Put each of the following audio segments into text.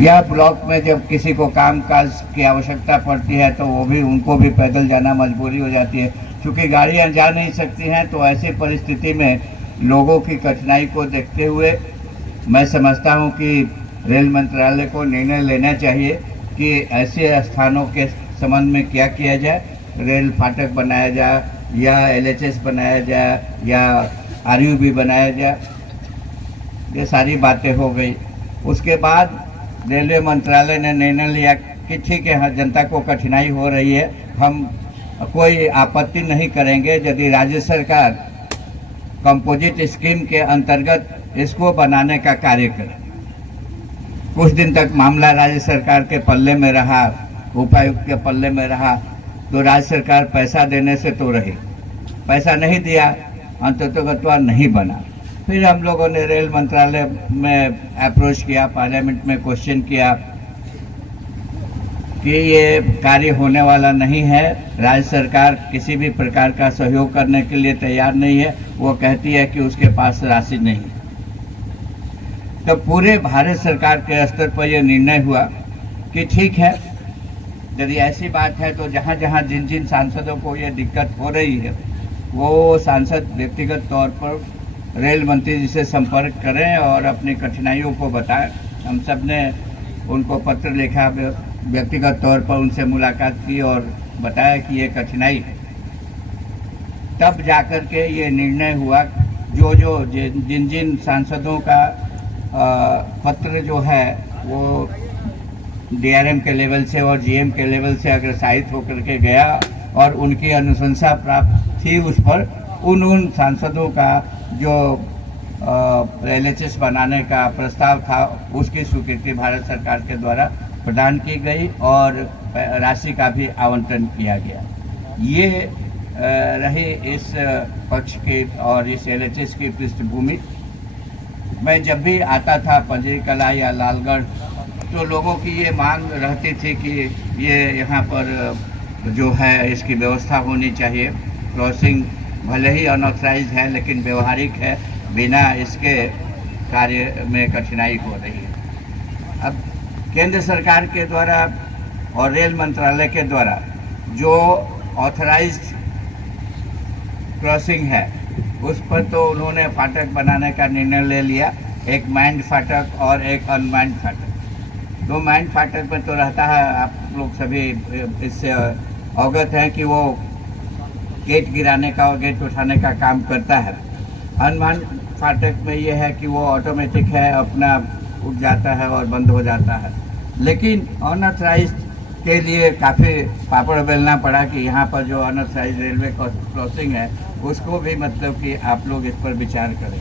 या ब्लॉक में जब किसी को काम काज की आवश्यकता पड़ती है तो वो भी उनको भी पैदल जाना मजबूरी हो जाती है। क्योंकि गाड़ियां जा नहीं सकती हैं, तो ऐसी परिस्थिति में लोगों की कठिनाई को देखते हुए मैं समझता हूं कि रेल मंत्रालय को निर्णय लेना चाहिए कि ऐसे स्थानों के संबंध में क्या किया जाए। रेल फाटक बनाया जाए या LHS बनाया जाए या RUB बनाया जाए। ये सारी बातें हो गई। उसके बाद रेलवे मंत्रालय ने निर्णय लिया कि ठीक है, हाँ, जनता को कठिनाई हो रही है, हम कोई आपत्ति नहीं करेंगे यदि राज्य सरकार कंपोजिट स्कीम के अंतर्गत इसको बनाने का कार्य करे। कुछ दिन तक मामला राज्य सरकार के पल्ले में रहा, उपायुक्त के पल्ले में रहा, तो राज्य सरकार पैसा देने से तो रही, पैसा नहीं दिया, अंततोगत्वा नहीं बना। फिर हम लोगों ने रेल मंत्रालय में अप्रोच किया, पार्लियामेंट में क्वेश्चन किया कि ये कार्य होने वाला नहीं है, राज्य सरकार किसी भी प्रकार का सहयोग करने के लिए तैयार नहीं है, वो कहती है कि उसके पास राशि नहीं। तो पूरे भारत सरकार के स्तर पर यह निर्णय हुआ कि ठीक है, यदि ऐसी बात है तो जहाँ जहाँ जिन जिन सांसदों को ये दिक्कत हो रही है वो सांसद व्यक्तिगत तौर पर रेल मंत्री जी से संपर्क करें और अपनी कठिनाइयों को बताएं। हम सब ने उनको पत्र लिखा, व्यक्तिगत तौर पर उनसे मुलाकात की और बताया कि ये कठिनाई। तब जाकर के ये निर्णय हुआ, जिन जिन सांसदों का पत्र जो है वो DRM के लेवल से और GM के लेवल से अग्रसारित होकर के गया और उनकी अनुशंसा प्राप्त थी उस पर, उन सांसदों का जो LHS बनाने का प्रस्ताव था उसकी स्वीकृति भारत सरकार के द्वारा प्रदान की गई और राशि का भी आवंटन किया गया। ये रही इस पक्ष की और इस LHS की पृष्ठभूमि। मैं जब भी आता था पंजरी कला या लालगढ़ तो लोगों की ये मांग रहती थी कि ये यहाँ पर जो है इसकी व्यवस्था होनी चाहिए। क्रॉसिंग भले ही अनऑथराइज है लेकिन व्यवहारिक है, बिना इसके कार्य में कठिनाई हो रही है। अब केंद्र सरकार के द्वारा और रेल मंत्रालय के द्वारा जो ऑथराइज्ड क्रॉसिंग है उस पर तो उन्होंने फाटक बनाने का निर्णय ले लिया, एक मैन्ड फाटक और एक अनमैन्ड फाटक। तो मैन्ड फाटक में तो रहता है, आप लोग सभी इससे अवगत हैं कि वो गेट गिराने का और गेट उठाने का काम करता है। अनमैन्ड फाटक में ये है कि वो ऑटोमेटिक है, अपना उठ जाता है और बंद हो जाता है। लेकिन अनऑथराइज्ड के लिए काफ़ी पापड़ बेलना पड़ा कि यहाँ पर जो अनऑथराइज्ड रेलवे क्रॉसिंग है उसको भी मतलब कि आप लोग इस पर विचार करें।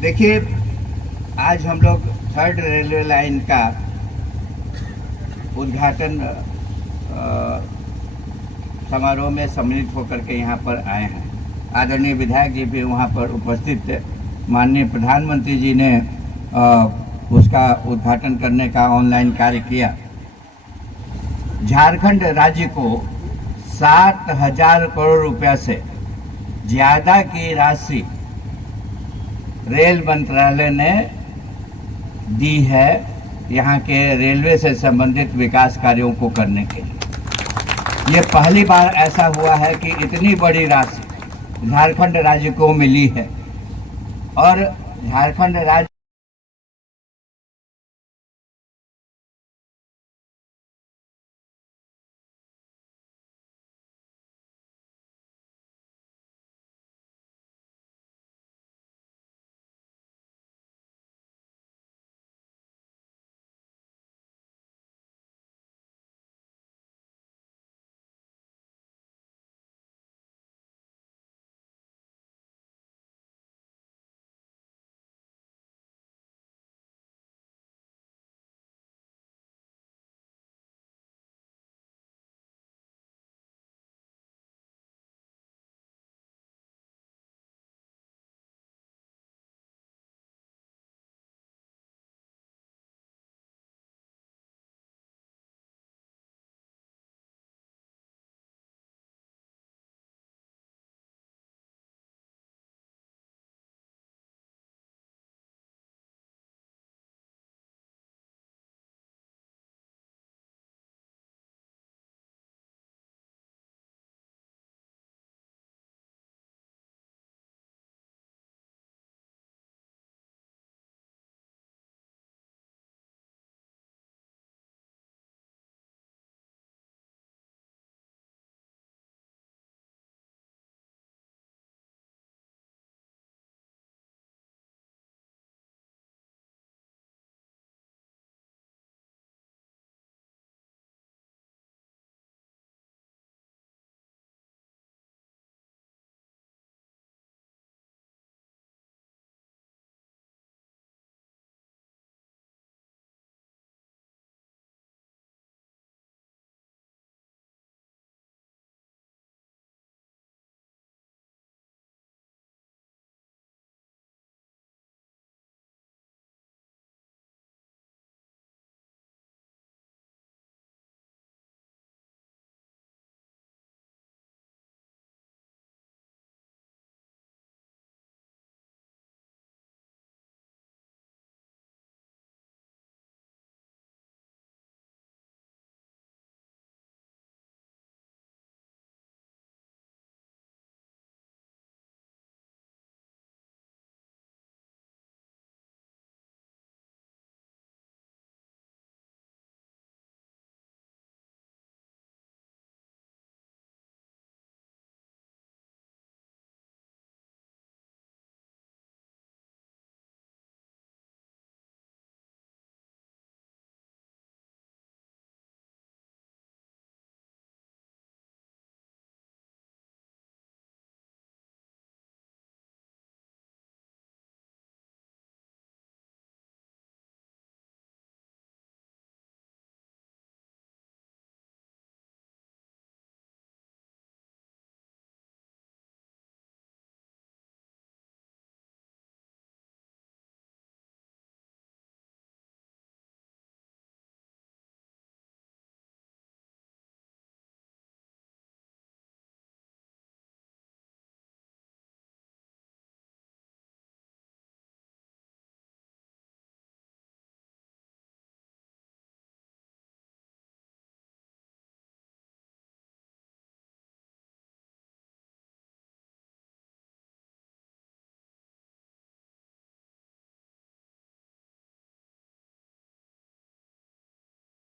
देखिए, आज हम लोग 3rd रेलवे लाइन का उद्घाटन समारोह में सम्मिलित होकर के यहाँ पर आए हैं। आदरणीय विधायक जी भी वहाँ पर उपस्थित थे। माननीय प्रधानमंत्री जी ने उसका उद्घाटन करने का ऑनलाइन कार्य किया। झारखंड राज्य को 7,000 करोड़ रुपया से ज़्यादा की राशि रेल मंत्रालय ने दी है यहाँ के रेलवे से संबंधित विकास कार्यों को करने के लिए। ये पहली बार ऐसा हुआ है कि इतनी बड़ी राशि झारखंड राज्य को मिली है और झारखंड राज्य